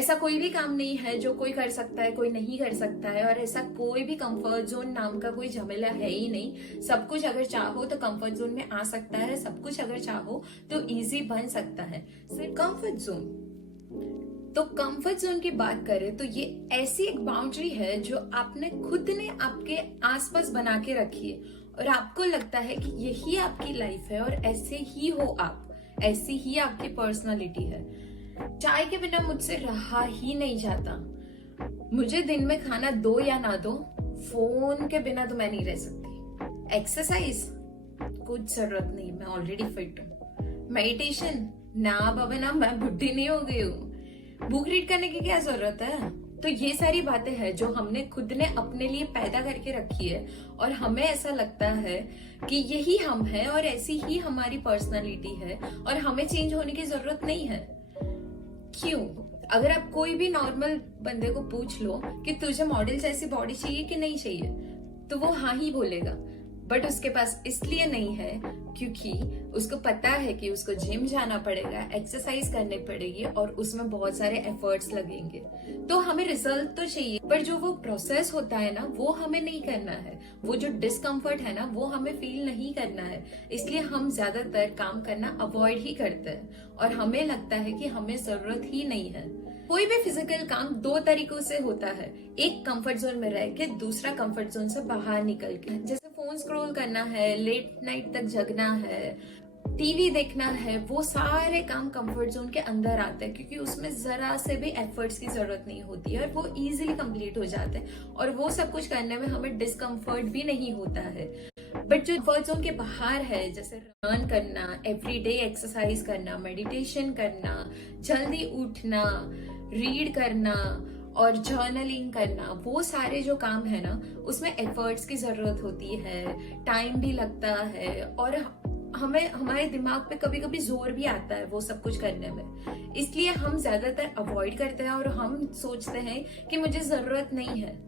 ऐसा कोई भी काम नहीं है जो कोई कर सकता है, कोई नहीं कर सकता है, और ऐसा कोई भी कंफर्ट जोन नाम का कोई झमेला है ही नहीं। सब कुछ अगर चाहो तो कंफर्ट जोन में आ सकता है, सब कुछ अगर चाहो तो इजी बन सकता है। सिर्फ कंफर्ट जोन, तो कंफर्ट जोन की बात करें तो ये ऐसी एक बाउंड्री है जो आपने खुद ने आपके आसपास बना के रखी है और आपको लगता है कि यही आपकी लाइफ है और ऐसे ही हो आप, ऐसी ही आपकी पर्सनालिटी है। चाय के बिना मुझसे रहा ही नहीं जाता, मुझे दिन में खाना दो या ना दो, फोन के बिना तो मैं नहीं रह सकती। एक्सरसाइज कुछ जरूरत नहीं, मैं ऑलरेडी फिट हूँ। मेडिटेशन ना बाबा ना, मैं बुढ़ी नहीं हो गई हूँ। बुक रीड करने की क्या जरूरत है? तो ये सारी बातें हैं जो हमने खुद ने अपने लिए पैदा करके रखी है और हमें ऐसा लगता है कि यही हम हैं और ऐसी ही हमारी पर्सनालिटी है और हमें चेंज होने की जरूरत नहीं है। क्यों? अगर आप कोई भी नॉर्मल बंदे को पूछ लो कि तुझे मॉडल जैसी बॉडी चाहिए कि नहीं चाहिए, तो वो हाँ ही बोलेगा। बट उसके पास इसलिए नहीं है क्योंकि उसको पता है कि उसको जिम जाना पड़ेगा, एक्सरसाइज करनी पड़ेगी और उसमें बहुत सारे एफर्ट्स लगेंगे। तो हमें रिजल्ट तो चाहिए, पर जो वो प्रोसेस होता है ना वो हमें नहीं करना है, वो जो डिस्कम्फर्ट है ना वो हमें फील नहीं करना है। इसलिए हम ज्यादातर काम करना अवॉइड ही करते हैं और हमें लगता है कि हमें जरूरत ही नहीं है। कोई भी फिजिकल काम दो तरीकों से होता है, एक कंफर्ट जोन में रह के, दूसरा कंफर्ट जोन से बाहर निकल के। जैसे फोन स्क्रॉल करना है, लेट नाइट तक जगना है, टीवी देखना है, वो सारे काम कंफर्ट जोन के अंदर आते हैं क्योंकि उसमें जरा से भी एफर्ट्स की जरूरत नहीं होती है और वो इजीली कंप्लीट हो जाते हैं और वो सब कुछ करने में हमें डिस्कम्फर्ट भी नहीं होता है। बट जो कंफर्ट जोन के बाहर है, जैसे रन करना, एवरीडे एक्सरसाइज करना, मेडिटेशन करना, जल्दी उठना, रीड करना और जर्नलिंग करना, वो सारे जो काम है ना उसमें एफर्ट्स की जरूरत होती है, टाइम भी लगता है और हमें हमारे दिमाग पे कभी कभी जोर भी आता है वो सब कुछ करने में। इसलिए हम ज्यादातर अवॉइड करते हैं और हम सोचते हैं कि मुझे जरूरत नहीं है,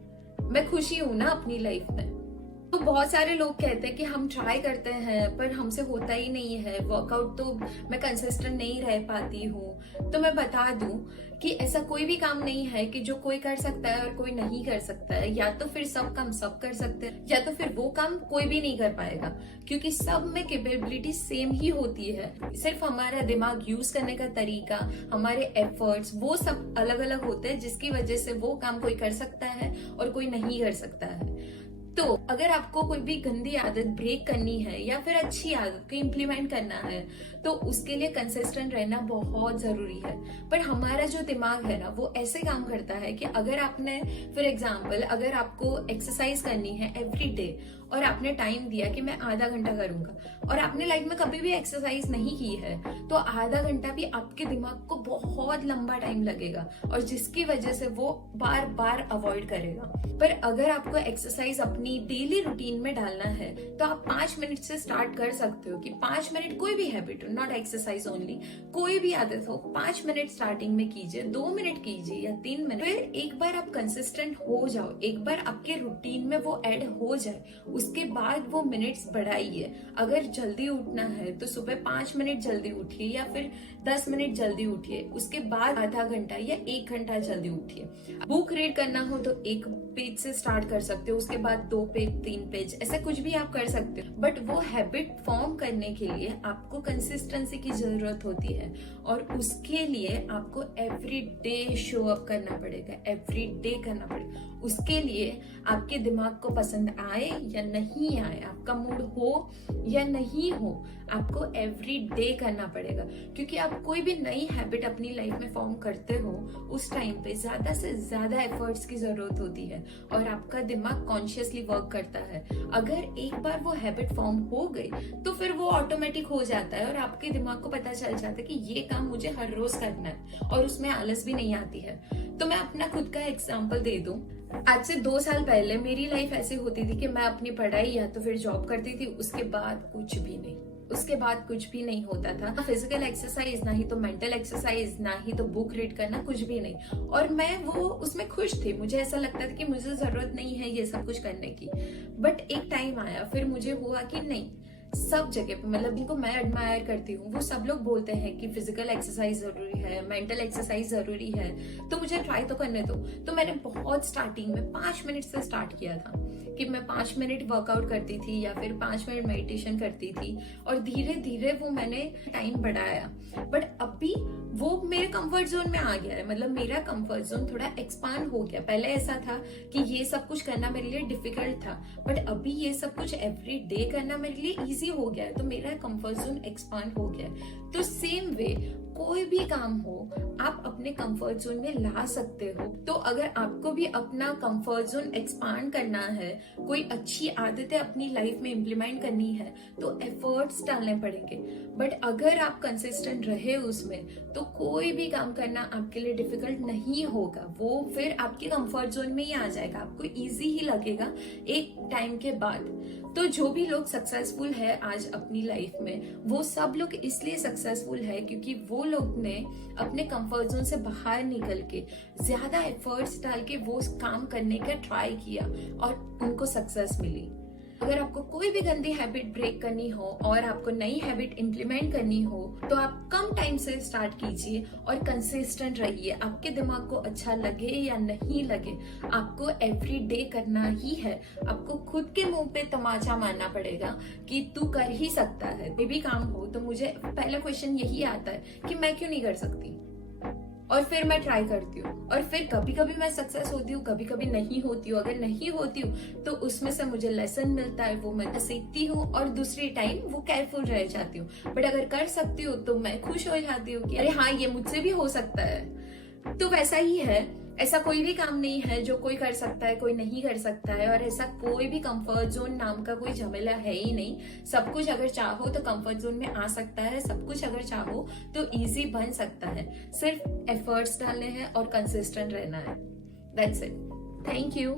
मैं खुशी हूं ना अपनी लाइफ में। तो बहुत सारे लोग कहते हैं कि हम ट्राई करते हैं पर हमसे होता ही नहीं है, वर्कआउट तो मैं कंसिस्टेंट नहीं रह पाती हूँ। तो मैं बता दूं कि ऐसा कोई भी काम नहीं है कि जो कोई कर सकता है और कोई नहीं कर सकता है। या तो फिर सब काम सब कर सकते हैं या तो फिर वो काम कोई भी नहीं कर पाएगा, क्योंकि सब में कैपेबिलिटी सेम ही होती है। सिर्फ हमारा दिमाग यूज करने का तरीका, हमारे एफर्ट्स, वो सब अलग अलग होते हैं जिसकी वजह से वो काम कोई कर सकता है और कोई नहीं कर सकता है। तो अगर आपको कोई भी गंदी आदत ब्रेक करनी है या फिर अच्छी आदत को इम्प्लीमेंट करना है तो उसके लिए कंसिस्टेंट रहना बहुत जरूरी है। पर हमारा जो दिमाग है ना वो ऐसे काम करता है कि अगर आपने फॉर एग्जाम्पल अगर आपको एक्सरसाइज करनी है एवरी डे और आपने टाइम दिया कि मैं आधा घंटा करूंगा और आपने लाइफ में कभी भी एक्सरसाइज नहीं की है तो आधा घंटा भी आपके दिमाग को बहुत लंबा टाइम लगेगा और जिसकी वजह से वो बार बार अवॉइड करेगा। पर अगर आपको एक्सरसाइज अपनी डेली रूटीन में डालना है तो आप 5 मिनट से स्टार्ट कर सकते हो कि 5 मिनट कोई भी हैबिट हो, नॉट एक्सरसाइज ओनली, कोई भी आदत हो, 5 मिनट स्टार्टिंग में कीजिए, 2 मिनट कीजिए या 3 मिनट। फिर एक बार आप कंसिस्टेंट हो जाओ, एक बार आपके रूटीन में वो ऐड हो जाए, उसके बाद वो मिनट्स बढ़ाइए। अगर जल्दी उठना है तो सुबह 5 मिनट जल्दी उठिए या फिर 10 मिनट जल्दी उठिए, उसके बाद आधा घंटा या 1 घंटा जल्दी उठिए। बुक रीड करना हो तो 1 पेज से स्टार्ट कर सकते हो, उसके बाद 2 पेज, 3 पेज, ऐसा कुछ भी आप कर सकते हो। बट वो हैबिट फॉर्म करने के लिए आपको कंसिस्टेंसी की जरूरत होती है और उसके लिए आपको एवरी डे शो अप करना पड़ेगा, एवरी डे करना पड़ेगा। उसके लिए आपके दिमाग को पसंद आए या नहीं आए, आपका मूड हो या नहीं हो, आपको एवरी डे करना पड़ेगा। क्योंकि आप कोई भी नई हैबिट अपनी लाइफ में फॉर्म करते हो उस टाइम पे ज्यादा से ज्यादा एफर्ट्स की जरूरत होती है और आपका दिमाग कॉन्शियसली वर्क करता है। अगर एक बार वो हैबिट फॉर्म हो गई तो फिर वो ऑटोमेटिक हो जाता है और आपके दिमाग को पता चल जाता है कि ये काम मुझे हर रोज करना है और उसमें आलस भी नहीं आती है। तो मैं अपना खुद का एग्जाम्पल दे दूं, आज से 2 साल पहले मेरी लाइफ ऐसी होती थी कि मैं अपनी पढ़ाई या तो फिर जॉब करती थी, उसके बाद कुछ भी नहीं, उसके बाद कुछ भी नहीं होता था। फिजिकल एक्सरसाइज, ना ही तो मेंटल एक्सरसाइज, ना ही तो बुक रीड करना, कुछ भी नहीं। और मैं वो उसमें खुश थी, मुझे ऐसा लगता था कि मुझे जरूरत नहीं है ये सब कुछ करने की। बट एक टाइम आया, फिर मुझे हुआ कि नहीं, सब जगह पे, मतलब जिनको मैं एडमायर करती हूँ वो सब लोग बोलते हैं कि फिजिकल एक्सरसाइज जरूरी है, मेंटल एक्सरसाइज जरूरी है, तो मुझे ट्राई तो करने दो। तो मैंने बहुत स्टार्टिंग में 5 मिनट से स्टार्ट किया था कि मैं 5 मिनट वर्कआउट करती थी या फिर 5 मिनट मेडिटेशन करती थी, और धीरे धीरे वो मैंने टाइम बढ़ाया। बट अभी वो मेरे कंफर्ट जोन में आ गया है, मतलब मेरा कंफर्ट जोन थोड़ा एक्सपांड हो गया। पहले ऐसा था कि ये सब कुछ करना मेरे लिए डिफिकल्ट था, बट अभी ये सब कुछ एवरी डे करना मेरे लिए इजी हो गया है, तो मेरा कंफर्ट जोन एक्सपांड हो गया है। तो सेम वे कोई भी काम हो आप अपने कंफर्ट जोन में ला सकते हो। तो अगर आपको भी अपना कंफर्ट जोन एक्सपांड करना है, कोई अच्छी आदतें अपनी लाइफ में इम्प्लीमेंट करनी है, तो एफर्ट्स डालने पड़ेंगे। बट अगर आप कंसिस्टेंट रहे उसमें, तो कोई भी काम करना आपके लिए डिफिकल्ट नहीं होगा, वो फिर आपके कंफर्ट जोन में ही आ जाएगा, आपको इजी ही लगेगा एक टाइम के बाद। तो जो भी लोग सक्सेसफुल है आज अपनी लाइफ में, वो सब लोग इसलिए सक्सेसफुल है क्योंकि वो लोग ने अपने कंफर्ट जोन से बाहर निकल के ज्यादा एफर्ट्स डाल के वो काम करने का ट्राई किया और उनको सक्सेस मिली। अगर आपको कोई भी गंदी हैबिट ब्रेक करनी हो और आपको नई हैबिट इंप्लीमेंट करनी हो, तो आप कम टाइम से स्टार्ट कीजिए और कंसिस्टेंट रहिए। आपके दिमाग को अच्छा लगे या नहीं लगे, आपको एवरी डे करना ही है। आपको खुद के मुंह पे तमाचा मारना पड़ेगा कि तू कर ही सकता है। कोई भी काम हो तो मुझे पहला क्वेश्चन यही आता है कि मैं क्यों नहीं कर सकती, और फिर मैं ट्राई करती हूँ, और फिर कभी कभी मैं सक्सेस होती हूँ, कभी कभी नहीं होती हूँ। अगर नहीं होती हूँ तो उसमें से मुझे लेसन मिलता है, वो मैं सीखती हूँ और दूसरी टाइम वो केयरफुल रह जाती हूँ। बट अगर कर सकती हूँ तो मैं खुश हो जाती हूँ कि अरे हाँ ये मुझसे भी हो सकता है। तो वैसा ही है, ऐसा कोई भी काम नहीं है जो कोई कर सकता है कोई नहीं कर सकता है, और ऐसा कोई भी कंफर्ट जोन नाम का कोई झमेला है ही नहीं। सब कुछ अगर चाहो तो कंफर्ट जोन में आ सकता है, सब कुछ अगर चाहो तो इजी बन सकता है। सिर्फ एफर्ट्स डालने हैं और कंसिस्टेंट रहना है। That's it. Thank you.